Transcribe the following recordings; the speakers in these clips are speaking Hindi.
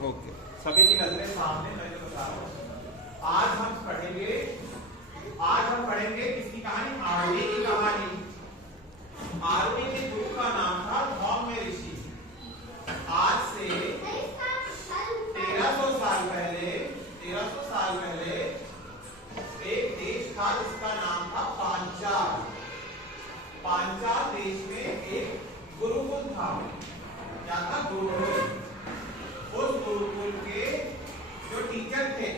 ओके, सभी की नजरें सामने, मैं तो बता रहा हूँ। आज हम पढ़ेंगे किसकी कहानी? आरुणि की कहानी। आरुणि के गुरु का नाम था धौम्य ऋषि। आज से 1300 साल पहले एक देश था जिसका नाम था पांचाल। पांचाल देश में एक गुरुकुल था। क्या था? गुरुकुल। उस गुरुकुल के जो टीचर थे,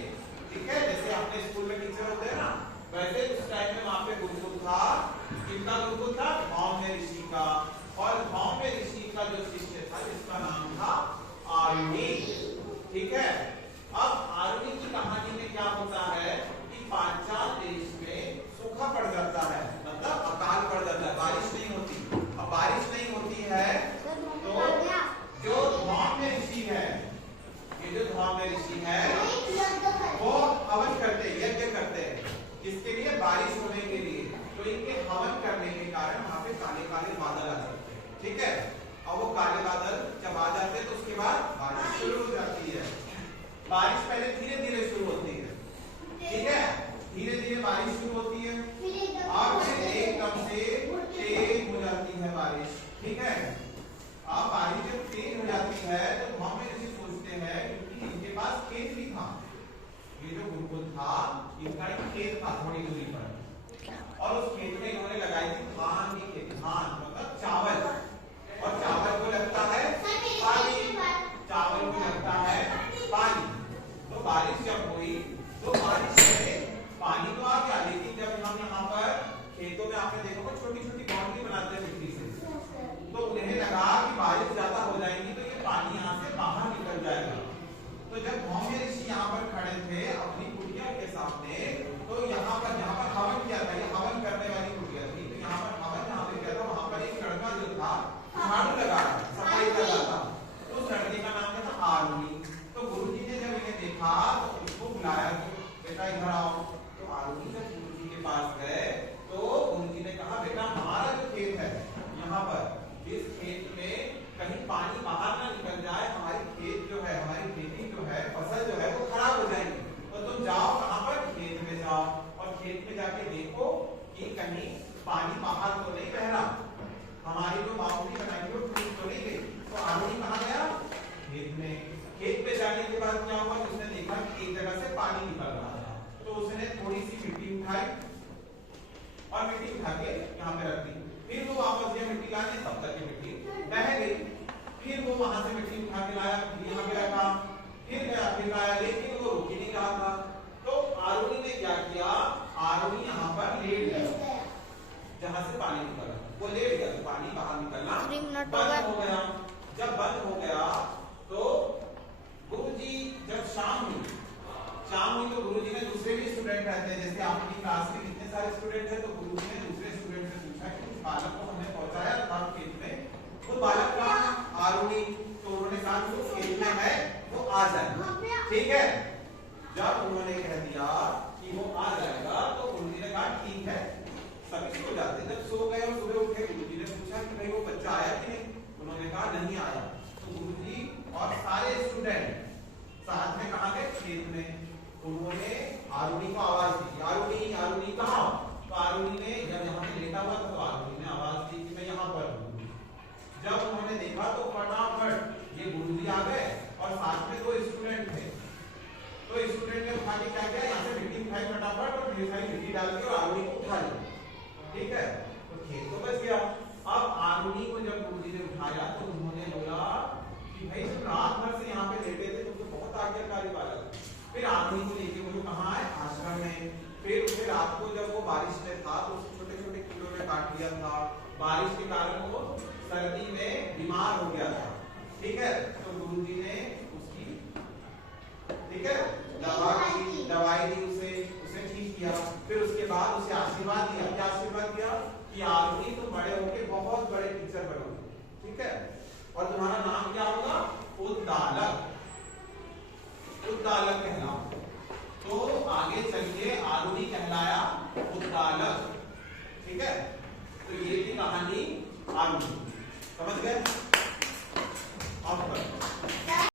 ठीक है, जैसे अपने स्कूल में टीचर होते हैं ना, वैसे उस टाइम में वहां पे गुरुकुल था। किसका गुरुकुल था? धौम्य ऋषि का। और धौम्य ऋषि का जो शिष्य था जिसका नाम था आरुणि, ठीक है। अब आरुणि की कहानी में क्या होता है कि पांचाल देश में सूखा पड़ जाता है, मतलब अकाल पड़ जाता है, बारिश नहीं होती। अब बारिश नहीं होती है तो जो धौम्य ऋषि है, ये जो धौम्य ऋषि है वो हवन करते, यज्ञ करते हैं। किसके लिए? बारिश होने के लिए। तो इनके हवन करने के कारण वहां पे काले काले बादल आ जाते हैं, ठीक है। और वो काले बादल जब आ जाते हैं तो उसके बाद बारिश शुरू हो जाती है। बारिश पहले धीरे धीरे शुरू होती है, ठीक है, धीरे धीरे बारिश शुरू होती है और फिर एकदम से तेज हो जाती है बारिश, ठीक है। अब बारिश जब तेज हो जाती है तो धौम्य ऋषि सोचते हैं, क्योंकि इनके पास खेत भी था, ये जो गुरुकुल था इनका एक खेत था थोड़ी दूरी पर, और उस खेत में इन्होंने लगाई थी धान की खेती। धान मतलब चावल, और चावल को लगता है पानी, चावल को लगता है पानी। तो बारिश जब हुई तो बारिश में पानी तो आ गया, लेकिन जब हम यहाँ पर खेतों में आपने देखा वो छोटी छोटी बाउंड्री बनाते हैं मिट्टी से, तो उन्हें लगा कि बारिश ज्यादा हो जाएगी तो ये पानी यहाँ से बाहर निकल जाएगा। तो जब धौम्य ऋषि यहाँ पर खड़े थे अपनी कुटिया के सामने, तो यहाँ पर हवन किया था, ये हवन करने वाली कुटिया थी, तो यहाँ पर हवन जहाँ पे किया था वहां पर एक लड़का जो था झाड़ू लगा रहा, सफाई कर रहा था। तो उस लड़के का नाम था आरुणि। तो गुरुजी ने जब इन्हें देखा तो उसको बुलाया कि बेटा इधर आओ। तो आरुणि जब गुरुजी के पास गए तो गुरुजी ने कहा, बेटा हमारा जो खेत है यहाँ पर, इस खेत में कहीं पानी बाहर ना निकल जाए, हमारी खेत जो है, हमारी खेती जो है, फसल जो है वो खराब हो जाएगी। तो तुम जाओ कहाँ पर? खेत में जाओ, और खेत में जाके देखो कि कहीं पानी बाहर तो नहीं बह रहा, हमारी जो बाउंड्री बनाई वो टूट तो नहीं गई। तो आरुणि कहाँ गया? खेत में। खेत पे जाने के बाद क्या हुआ? उसने देखा कि एक जगह से पानी निकल रहा था, तो उसने थोड़ी सी मिट्टी उठाई और मिट्टी उठा के यहाँ पे रख दी। फिर वो वापस ये मिट्टी लाने, तब तक ये मिट्टी बह गई। फिर वो वहां से मिट्टी उठा के लाया, यहाँ पे रखा, फिर गया, फिर लाया, लेकिन वो रुक ही नहीं रहा था। तो आरुणि ने क्या किया? आरुणि यहाँ पर लेट गया, जहां से पानी निकल रहा वो लेट गया, तो पानी बाहर निकलना बंद हो गया। जब बंद हो गया तो गुरुजी, जब शाम हुई तो गुरुजी ने दूसरे भी स्टूडेंट रहते हैं, जैसे आपकी क्लास में कितने सारे स्टूडेंट हैं, तो गुरुजी ने दूसरे स्टूडेंट से पूछा कि उस बालक को हमने पहुंचाया था खेत में, वो बालक कहाँ है? आरुणि। तो उन्होंने कहा कि वो खेत में है, वो आ जाए, ठीक है। जब उन्होंने कह दिया कि वो आ जाएगा तो गुरुजी ने कहा ठीक है, सभी सो जाते। जब सो गए और सुबह उठे, गुरुजी ने पूछा कि भाई वो बच्चा आया कि नहीं? उन्होंने कहा नहीं आया। तो गुरुजी और सारे स्टूडेंट साथ में कहाँ गए? खेत में। उन्होंने आरुणि को आवाज दी, आरुणि आरुणि कहाँ? तो आरुणि ने जब यहाँ पे लेटा हुआ था तो आरुणि ने आवाज दी कि मैं यहाँ पर हूँ। जब उन्होंने देखा तो फटाफट ये गुरुजी आ गए और साथ में 2 स्टूडेंट थे। तो स्टूडेंट ने उठा के क्या किया? यहाँ से मिट्टी उठाई फटाफट और ढेर सारी मिट्टी डाल के और आरुणि को उठा लिया, ठीक है। तो खेत तो बच गया। अब आरुणि को जब गुरुजी ने उठाया तो उन्होंने बोला कि भाई तुम रात भर से यहाँ पे लेटे थे, तुम तो बहुत आज्ञाकारी बालक। फिर आरुणि को लेके वो कहाँ है? आश्रम में। फिर उसे रात को जब वो बारिश में था तो उसे छोटे छोटे कीड़ों ने काट लिया था, बारिश के कारण वो सर्दी में बीमार हो गया था, ठीक है। तो गुरुजी ने उसकी, ठीक है, दवाई दी, उसे ठीक किया। फिर उसके बाद उसे आशीर्वाद दिया। क्या आशीर्वाद दिया? कि आरुणि तुम बड़े होके बहुत बड़े टीचर बनोगे, ठीक है, और तुम्हारा नाम क्या होगा? उद्दालक, उद्दालक कहलाओ। तो आगे चलिए आरुणि कहलाया उद्दालक, ठीक है। तो ये थी कहानी आरुणि, समझ गए?